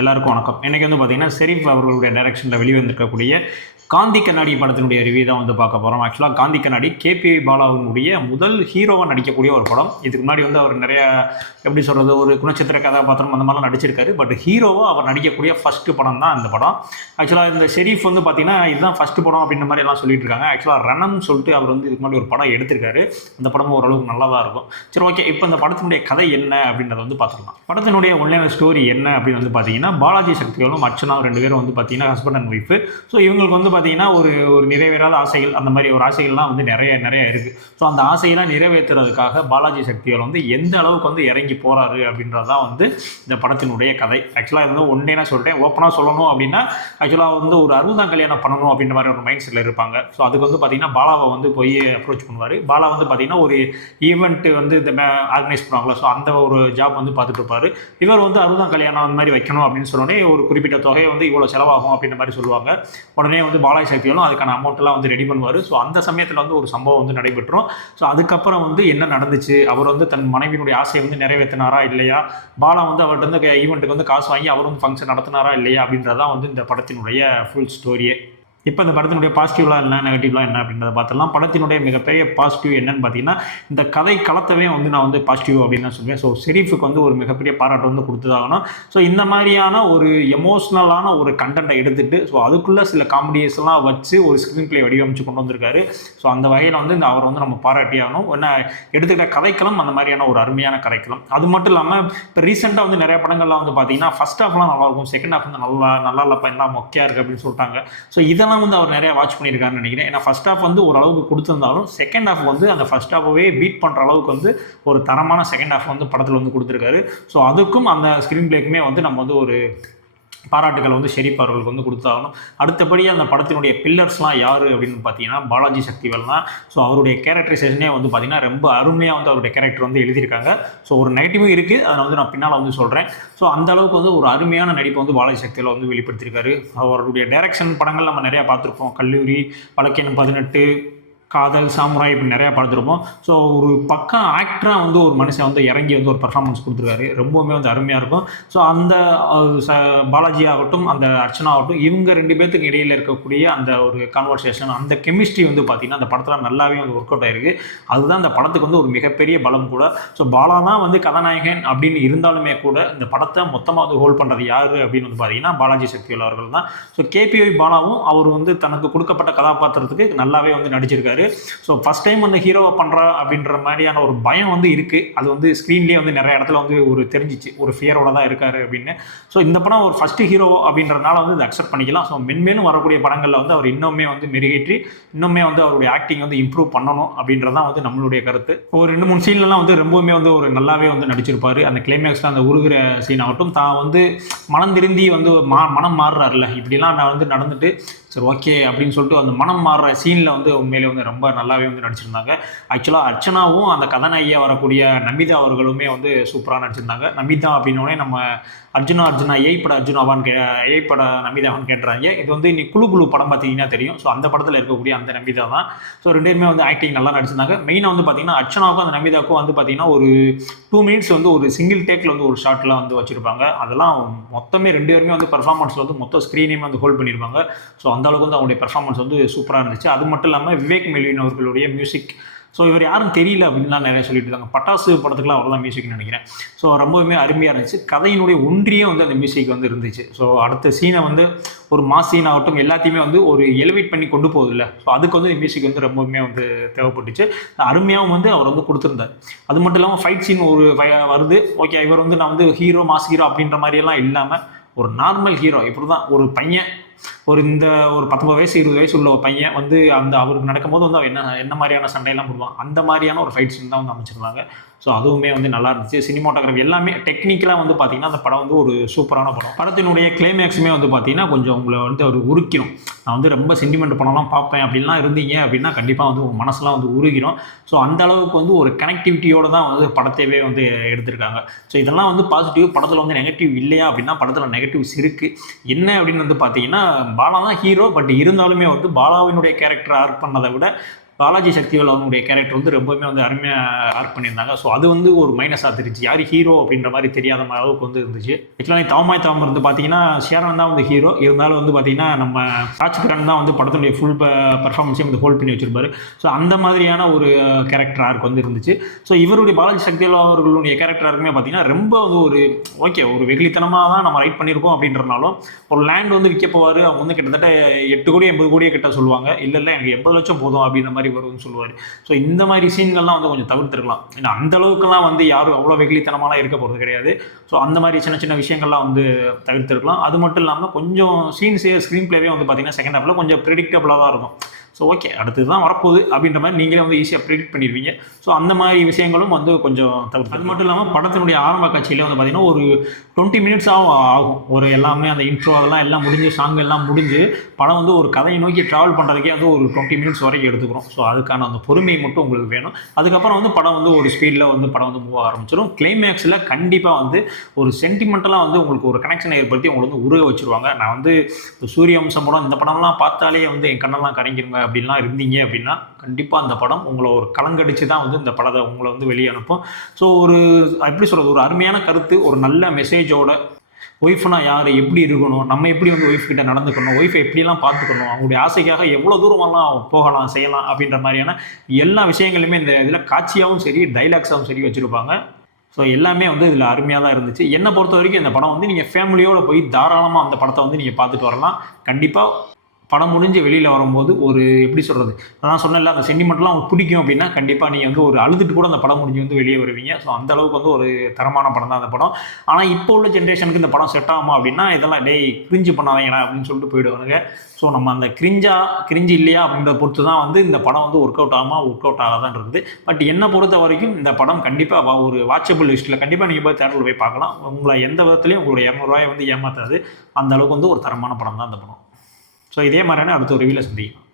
எல்லாருக்கும் வணக்கம். இன்றைக்கி வந்து பார்த்திங்கன்னா ஷெரீஃப் அவர்களுடைய டைரக்ஷனில் வெளிவந்திருக்கக்கூடிய காந்தி கண்ணாடி படத்தினுடைய ரிவ்யூ தான் வந்து பார்க்க போகிறோம். ஆக்சுவலாக காந்தி கண்ணாடி கேபி பாலாவினுடைய முதல் ஹீரோவாக நடிக்கக்கூடிய ஒரு படம். இதுக்கு முன்னாடி வந்து அவர் நிறைய எப்படி சொல்கிறது, ஒரு குணச்சித்திர கதாபாத்திரம் அந்த மாதிரிலாம் நடிச்சிருக்காரு. பட் ஹீரோவாக அவர் நடிக்கக்கூடிய ஃபஸ்ட்டு படம் தான் இந்த படம். ஆக்சுவலாக இந்த ஷெரீஃப் வந்து பார்த்திங்கன்னா இதுதான் ஃபஸ்ட்டு படம் அப்படின்ற மாதிரி எல்லாம் சொல்லிட்டு இருக்காங்க. ஆக்சுவலாக ரணம்னு சொல்லிட்டு அவர் வந்து இதுக்கு முன்னாடி ஒரு படம் எடுத்திருக்காரு. அந்த படமும் ஓரளவுக்கு நல்லா தான் இருக்கும். சரி, ஓகே. இப்போ இந்த படத்தினுடைய கதை என்ன அப்படின்றத வந்து பார்த்துக்கலாம். படத்தினுடைய ஒன்லைன் ஸ்டோரி என்ன அப்படின்னு வந்து பார்த்தீங்கன்னா, பாலாஜி சக்திவேலும் அர்ச்சனா ரெண்டு பேரும் வந்து பார்த்தீங்கன்னா ஹஸ்பண்ட் அண்ட் ஒய்ஃபு. ஸோ இவங்களுக்கு வந்து பார்த்தீங்கன்னா ஒரு நிறைவேறாத ஆசைகள், அந்த மாதிரி ஒரு ஆசைகள்லாம் வந்து நிறைய இருக்குது. ஸோ அந்த ஆசையெல்லாம் நிறைவேற்றுறதுக்காக பாலாஜி சக்திவேல் வந்து எந்த அளவுக்கு வந்து இறங்கி போகிறாரு அப்படின்றதான் வந்து இந்த படத்தினுடைய கதை. ஆக்சுவலாக இது வந்து ஒன்றே சொல்லிட்டேன். ஓப்பனாக சொல்லணும் அப்படின்னா, ஆக்சுவலாக வந்து ஒரு 60ஆம் கல்யாணம் பண்ணணும் அப்படின்ற மாதிரி ஒரு மைண்ட் செட்டில் இருப்பாங்க. ஸோ அதுக்கு வந்து பார்த்தீங்கன்னா பாலாவை வந்து போய் அப்ரோச் பண்ணுவார். பாலா வந்து பார்த்தீங்கன்னா ஒரு ஈவெண்ட் வந்து இந்த ஆர்கனைஸ் பண்ணுவாங்களா, ஸோ அந்த ஒரு ஜாப் வந்து பார்த்துட்டு இருப்பார். இவர் வந்து 60ஆம் கல்யாணம் அந்த மாதிரி வைக்கணும் அப்படின்னு சொன்னோடனே ஒரு குறிப்பிட்ட தொகையை வந்து இவ்வளோ செலவாகும் அப்படின்ற மாதிரி சொல்லுவாங்க. உடனே வந்து பாலாஜி சக்திவேலும் அதுக்கான அமௌண்ட்டெல்லாம் வந்து ரெடி பண்ணுவார். ஸோ அந்த சமயத்தில் வந்து ஒரு சம்பவம் வந்து நடைபெற்றோம். ஸோ அதுக்கப்புறம் வந்து என்ன நடந்துச்சு, அவர் வந்து தன் மனைவியினுடைய ஆசையை வந்து நிறைவேற்றினாரா இல்லையா, பாலா வந்து அவர்கிட்ட வந்து ஈவெண்ட்டுக்கு வந்து காசு வாங்கி அவர் வந்து ஃபங்க்ஷன் நடத்தினாரா இல்லையா அப்படின்றதான் வந்து இந்த படத்தினுடைய ஃபுல் ஸ்டோரியே. இப்போ இந்த படத்தினுடைய பாசிட்டிவ்லாம் என்ன, நெகட்டிவ்லாம் என்ன அப்படின்றத பார்த்துலாம். படத்தினுடைய மிகப்பெரிய பாசிட்டிவ் என்னன்னு பார்த்தீங்கன்னா, இந்த கதை களத்தவே வந்து நான் வந்து பாசிட்டிவ் அப்படின்னு தான் சொல்லுவேன். ஸோ ஷெரீஃபுக்கு வந்து ஒரு மிகப்பெரிய பாராட்டு வந்து கொடுத்துதாகணும். ஸோ இந்த மாதிரியான ஒரு எமோஷ்னலான ஒரு கண்டென்ட்டை எடுத்துகிட்டு, ஸோ அதுக்குள்ளே சில காமெடியஸ்லாம் வச்சு ஒரு ஸ்க்ரீன் பிளே வடிவமைச்சு கொண்டு வந்திருக்காரு. ஸோ அந்த வகையில் வந்து இந்த அவரை வந்து நம்ம பாராட்டி ஆகணும். என்ன எடுத்துக்கிட்ட கதைக்களம் அந்த மாதிரியான ஒரு அருமையான கதைக்களம். அது மட்டும் இல்லாமல் இப்போ ரீசெண்டாக வந்து நிறைய படங்கள்லாம் வந்து பார்த்தீங்கன்னா ஃபஸ்ட் ஹாஃப்லாம் நல்லாயிருக்கும், செகண்ட் ஹாஃப் வந்து நல்லா இல்லைப்பா எல்லாம் மொக்கையாக இருக்குது அப்படின்னு சொல்லிட்டாங்க. ஸோ இதெல்லாம் வந்து அவர் நிறைய வாட்ச் பண்ணியிருக்காருன்னு நினைக்கிறேன். ஏன்னா ஃபர்ஸ்ட் ஹாஃப் வந்து ஒரு அளவுக்கு கொடுத்துருந்தாலும் செகண்ட் ஹாஃப் வந்து அந்த ஃபர்ஸ்ட் ஹாஃபவே பீட் பண்ணுற அளவுக்கு வந்து ஒரு தரமான செகண்ட் ஹாஃப் வந்து படத்தில் வந்து கொடுத்துருக்காரு. ஸோ அதுக்கும் அந்த ஸ்க்ரீன் பிளேக்குமே வந்து நம்ம வந்து ஒரு பாராட்டுகள் வந்து ஷெரீஃப் அவர்களுக்கு வந்து கொடுத்தாகணும். அடுத்தபடி அந்த படத்தினுடைய பில்லர்ஸ்லாம் யார் அப்படின்னு பார்த்தீங்கன்னா பாலாஜி சக்திவேல் தான். ஸோ அவருடைய கேரக்டரைசேஷனே வந்து பார்த்தீங்கன்னா ரொம்ப அருமையாக வந்து அவருடைய கேரக்டர் வந்து எழுதியிருக்காங்க. ஸோ ஒரு நெகட்டிவும் இருக்குது, அதை வந்து நான் பின்னால் வந்து சொல்கிறேன். ஸோ அந்த அளவுக்கு வந்து ஒரு அருமையான நடிப்பை வந்து பாலாஜி சக்திவேல் வந்து வெளிப்படுத்தியிருக்காரு. அவருடைய டைரக்ஷன் படங்கள் நம்ம நிறையா பார்த்துருப்போம். கல்லூரி, வழக்கெண் 18, காதல், சாமுராய் இப்படி நிறையா பார்த்துருப்போம். ஸோ ஒரு பக்கம் ஆக்டராக வந்து ஒரு மனுஷன் வந்து இறங்கி வந்து ஒரு பர்ஃபார்மன்ஸ் கொடுத்துருக்காரு. ரொம்பவுமே வந்து அருமையாக இருக்கும். ஸோ அந்த பாலாஜி ஆகட்டும், அந்த அர்ச்சனா ஆகட்டும், இவங்க ரெண்டு பேர்த்துக்கு இடையில் இருக்கக்கூடிய அந்த ஒரு கான்வர்சேஷன், அந்த கெமிஸ்ட்ரி வந்து பார்த்திங்கன்னா அந்த படத்தில் நல்லாவே வந்து ஒர்க் அவுட் ஆகிருக்கு. அதுதான் அந்த படத்துக்கு வந்து ஒரு மிகப்பெரிய பலம் கூட. ஸோ பாலா தான் வந்து கதாநாயகன் அப்படின்னு இருந்தாலுமே கூட இந்த படத்தை மொத்தமாக வந்து ஹோல்ட் பண்ணுறது யார் அப்படின்னு வந்து பார்த்திங்கன்னா பாலாஜி சக்திவேல் அவர்கள் தான். ஸோ கேபிஒய் பாலாவும் அவர் வந்து தனக்கு கொடுக்கப்பட்ட கதாபாத்திரத்துக்கு நல்லாவே வந்து நடிச்சிருக்காரு. ஸோ ஃபஸ்ட் டைம் வந்து ஹீரோவை பண்ணுறா அப்படின்ற மாதிரியான ஒரு பயம் வந்து இருக்குது. அது வந்து ஸ்க்ரீன்லேயே வந்து நிறைய இடத்துல வந்து ஒரு தெரிஞ்சிச்சு, ஒரு ஃபியரோட தான் இருக்காரு அப்படின்னு. ஸோ இந்த படம் ஒரு ஃபஸ்ட்டு ஹீரோ அப்படின்றனால வந்து இதை அக்செப்ட் பண்ணிக்கலாம். ஸோ மென்மேலும் வரக்கூடிய படங்களில் வந்து அவர் இன்னுமே வந்து மெருகேற்றி இன்னுமே வந்து அவருடைய ஆக்டிங் வந்து இம்ப்ரூவ் பண்ணணும் அப்படின்றதான் வந்து நம்மளுடைய கருத்து. ஒரு 2-3 சீன்லாம் வந்து ரொம்பவுமே வந்து ஒரு நல்லாவே வந்து நடிச்சிருப்பார். அந்த கிளைமேக்ஸில் அந்த உருகிற சீன் ஆகட்டும், தான் வந்து மனம் திருந்தி வந்து மனம் மாறுறாருல, இப்படிலாம் நான் வந்து நடந்துட்டு சரி ஓகே அப்படின்னு சொல்லிட்டு அந்த மனம் மாறுற சீனில் வந்து உண்மையிலே வந்து ரொம்ப நல்லாவே வந்து நடிச்சிருந்தாங்க. ஆக்சுவலாக அர்ச்சனாவும் அந்த கதாநாயகியாக வரக்கூடிய நமிதா அவர்களுமே வந்து சூப்பராக நடிச்சிருந்தாங்க. நமிதா அப்படின்னோடனே நம்ம அர்ஜுனா ஏய்பட அர்ஜுனாவான்னு ஏய்பட நமிதாவான்னு கேட்டுறாங்க. இது வந்து இன்னைக்கு குழு படம் பார்த்தீங்கன்னா தெரியும். ஸோ அந்த படத்தில் இருக்கக்கூடிய அந்த நமிதா தான். ஸோ ரெண்டு பேருமே வந்து ஆக்டிங் நல்லா நடிச்சிருந்தாங்க. மெயினாக வந்து பார்த்தீங்கன்னா அர்ச்சனாவுக்கும் அந்த நமிதாவுக்கும் வந்து பார்த்தீங்கன்னா ஒரு 2 மினிட்ஸ் வந்து ஒரு சிங்கிள் டேக்கில் வந்து ஒரு ஷார்ட்லாம் வந்து வச்சுருப்பாங்க. அதெல்லாம் மொத்தமே ரெண்டு பேருமே வந்து பெர்ஃபார்மன்ஸில் வந்து மொத்தம் ஸ்க்ரீனையுமே வந்து ஹோல்ட் பண்ணியிருப்பாங்க. ஸோ அந்த அளவுக்கு வந்து அவங்களுடைய பெர்ஃபார்மன்ஸ் வந்து சூப்பராக இருந்துச்சு. அது மட்டும் இல்லாமல் விவேக் மெல்வின் அவர்களுடைய மியூசிக், ஸோ இவர் யாரும் தெரியல அப்படின்லாம் நிறைய சொல்லிட்டு இருக்காங்க. பட்டாசு படத்துக்குலாம் அவர் தான் மியூசிக்னு நினைக்கிறேன். ஸோ ரொம்பவுமே அருமையாக இருந்துச்சு. கதையினுடைய ஒன்றியே வந்து அந்த மியூசிக் வந்து இருந்துச்சு. ஸோ அடுத்த சீனை வந்து ஒரு மாஸ் சீன் ஆகட்டும் எல்லாத்தையுமே வந்து ஒரு எலிவேட் பண்ணி கொண்டு போகுதில்ல, ஸோ அதுக்கு வந்து மியூசிக் வந்து ரொம்பவுமே வந்து தேவைப்பட்டுச்சு. அருமையாகவும் வந்து அவர் வந்து கொடுத்துருந்தார். அது மட்டும் இல்லாமல் ஃபைட் சீன் ஒரு வருது, ஓகே இவர் வந்து நான் வந்து ஹீரோ மாஸ் ஹீரோ அப்படின்ற மாதிரியெல்லாம் இல்லாமல் ஒரு நார்மல் ஹீரோ, இப்படி தான் ஒரு பையன் ஒரு 19 வயசு 20 வயசு உள்ள ஒரு பையன் வந்து அந்த அவருக்கு நடக்கும்போது வந்து அவர் என்ன மாதிரியான சண்டையெல்லாம் போடுவான், அந்த மாதிரியான ஒரு ஃபைட் சீன் தான் வந்து அமைச்சிருந்தாங்க. ஸோ அதுவுமே வந்து நல்லா இருந்துச்சு. சினிமாட்டோகிராஃபி எல்லாமே டெக்னிக்கலாக வந்து பார்த்தீங்கன்னா அந்த படம் வந்து ஒரு சூப்பரான படம். படத்தினுடைய கிளைமேக்ஸுமே வந்து பார்த்தீங்கன்னா கொஞ்சம் உங்களை வந்து ஒரு உருக்கிடும். நான் வந்து ரொம்ப சென்டிமெண்ட் படம்லாம் பார்ப்பேன் அப்படின்லாம் இருந்தீங்க அப்படின்னா கண்டிப்பாக வந்து உங்கள் மனசுலாம் வந்து உருகிடும். ஸோ அந்த அளவுக்கு வந்து ஒரு கனெக்டிவிட்டியோடு தான் வந்து படத்தையே வந்து எடுத்திருக்காங்க. ஸோ இதெல்லாம் வந்து பாசிட்டிவ். படத்தில் வந்து நெகட்டிவ் இல்லையா அப்படின்னா படத்தில் நெகட்டிவ்ஸ் இருக்குது. என்ன அப்படின்னு வந்து பார்த்தீங்கன்னா பாலா தான் ஹீரோ, பட் இருந்தாலுமே வந்து பாலாவினுடைய கேரக்டர் ஆர்க் பண்ணதை விட பாலாஜி சக்திவேல் அவனுடைய கேரக்டர் வந்து ரொம்பவுமே வந்து அருமையாக ஆர்ட் பண்ணியிருந்தாங்க. ஸோ அது வந்து ஒரு மைனஸாக தெரிஞ்சு யார் ஹீரோ அப்படின்ற மாதிரி தெரியாத அளவுக்கு வந்து இருந்துச்சு. ஆக்சுவலாக தாமாய் தாமர் வந்து பார்த்தீங்கன்னா ஷேரன் தான் வந்து ஹீரோ, இருந்தாலும் வந்து பார்த்தீங்கன்னா நம்ம ராஜ்கிரண் தான் வந்து படத்துடைய ஃபுல் பர்ஃபார்மன்ஸையும் வந்து ஹோல்ட் பண்ணி வச்சிருப்பாரு. ஸோ அந்த மாதிரியான ஒரு கேரக்டர் ஆர்க் வந்து இருந்துச்சு. ஸோ இவருடைய பாலாஜி சக்திவேல் அவர்களுடைய கேரக்டர் ஆர்க்குமே பார்த்தீங்கன்னா ரொம்ப வந்து ஒரு ஓகே ஒரு வெகுளித்தனமாக தான் நம்ம ரைட் பண்ணியிருக்கோம் அப்படின்றனாலும் ஒரு லேண்ட் வந்து விற்க போவார். அவங்க வந்து கிட்டத்தட்ட 8 கோடி 80 கோடியே கிட்ட சொல்லுவாங்க. இல்லை எனக்கு 80 லட்சம் போதும் அப்படின்ற மாதிரி வரும்னு சொல்லுவார். ஸோ இந்த மாதிரி சீன்கள்லாம் வந்து கொஞ்சம் தவிர்த்துருக்கலாம். ஏன்னா அந்த அளவுக்குலாம் வந்து யாரும் அவ்வளோ வெகுளித்தனமாலாம் இருக்க போகிறது கிடையாது. ஸோ அந்த மாதிரி சின்ன சின்ன விஷயங்கள்லாம் வந்து தவிர்த்துருக்கலாம். அது மட்டும் இல்லாமல் கொஞ்சம் சீன்ஸே ஸ்க்ரீன் பிளேவே வந்து பார்த்தீங்கன்னா செகண்ட் ஹாஃபில் கொஞ்சம் ப்ரெடிக்டபுளாக தான் இருக்கும். ஸோ ஓகே அடுத்து தான் வரப்போகுது அப்படின்ற மாதிரி நீங்களே வந்து ஈஸியாக ப்ரிடிக்ட் பண்ணிடுவீங்க. ஸோ அந்த மாதிரி விஷயங்களும் வந்து கொஞ்சம் தவிர்த்து. அது மட்டும் இல்லாமல் படத்தினுடைய ஆரம்ப காட்சியில் வந்து பார்த்திங்கன்னா ஒரு 20 மினிட்ஸாகவும் ஆகும். ஒரு எல்லாமே அந்த இன்ட்ரோ அதெல்லாம் எல்லாம் முடிஞ்சு சாங் எல்லாம் முடிஞ்சு படம் வந்து ஒரு கதையை நோக்கி ட்ராவல் பண்ணுறதுக்கே வந்து ஒரு 20 மினிட்ஸ் வரைக்கும் எடுத்துக்கிறோம். ஸோ அதுக்கான அந்த பொறுமை மட்டும் உங்களுக்கு வேணும். அதுக்கப்புறம் வந்து படம் வந்து ஒரு ஸ்பீடில் வந்து படம் வந்து மூவ் ஆரம்பிச்சிடும். கிளைமேக்ஸில் கண்டிப்பாக வந்து ஒரு சென்டிமெண்டலாக வந்து உங்களுக்கு ஒரு கனெக்ஷனை ஏற்படுத்தி உங்களை வந்து உருக வச்சுருவாங்க. நான் வந்து சூரியவம்சம் படம் இந்த படம்லாம் பார்த்தாலே வந்து என் கண்ணெல்லாம் கரைங்கிருங்க அப்படின்லாம் இருந்தீங்க அப்படின்னா கண்டிப்பாக அந்த படம் உங்களை ஒரு கலங்கடிச்சு தான் வந்து இந்த படத்தை உங்களை வந்து வெளியே அனுப்பும். ஸோ ஒரு எப்படி சொல்கிறது, ஒரு அருமையான கருத்து, ஒரு நல்ல மெசேஜோட ஒய்ஃப்னா யார், எப்படி இருக்கணும், நம்ம எப்படி வந்து ஒய்ஃப் கிட்ட நடந்துக்கணும், ஒய்ஃபை எப்படிலாம் பார்த்துக்கணும், அவங்களுடைய ஆசைக்காக எவ்வளோ தூரமெல்லாம் போகலாம் செய்யலாம் அப்படின்ற மாதிரியான எல்லா விஷயங்களுமே இந்த இதில் காட்சியாகவும் சரி டைலாக்ஸாகவும் சரி வச்சுருப்பாங்க. ஸோ எல்லாமே வந்து இதில் அருமையாக தான் இருந்துச்சு. என்னை பொறுத்த வரைக்கும் இந்த படம் வந்து நீங்கள் ஃபேமிலியோடு போய் தாராளமாக அந்த படத்தை வந்து நீங்கள் பார்த்துட்டு வரலாம். கண்டிப்பாக படம் முடிஞ்சு வெளியில் வரும்போது ஒரு எப்படி சொல்கிறது, அதான் சொன்னேன்ல அந்த சென்டிமெண்ட்லாம் உங்களுக்கு பிடிக்கும் அப்படின்னா கண்டிப்பாக நீங்கள் வந்து ஒரு அழுதுட்டு கூட அந்த படம் முடிஞ்சு வந்து வெளியே வருவீங்க. ஸோ அந்தளவுக்கு வந்து ஒரு தரமான படம் தான் அந்த படம். ஆனால் இப்போ உள்ள ஜென்ரேஷனுக்கு இந்த படம் செட் ஆகுமா அப்படின்னா இதெல்லாம் கிரிஞ்சு பண்ணாதீங்கடா அப்படின்னு சொல்லிட்டு போயிடுவானுங்க. ஸோ நம்ம அந்த கிரிஞ்சு இல்லையா அப்படின்றத பொறுத்து தான் வந்து இந்த படம் வந்து ஒர்க் அவுட் ஆகாமல் ஒர்க் அவுட் ஆகாதான் இருக்குது. பட் என்னை பொறுத்த வரைக்கும் இந்த படம் கண்டிப்பாக ஒரு வாட்சபிள் லிஸ்ட்டில் கண்டிப்பாக நீங்கள் போய் தேட்டரில் போய் பார்க்கலாம். உங்களை எந்த விதத்துலையும் உங்களோட 200 ரூபாயை வந்து ஏமாற்றாது. அந்த அளவுக்கு வந்து ஒரு தரமான படம் தான் அந்த படம். ஸோ இதே மாதிரியான அடுத்த ஒரு ரிவ்யூவில் சந்திக்கலாம்.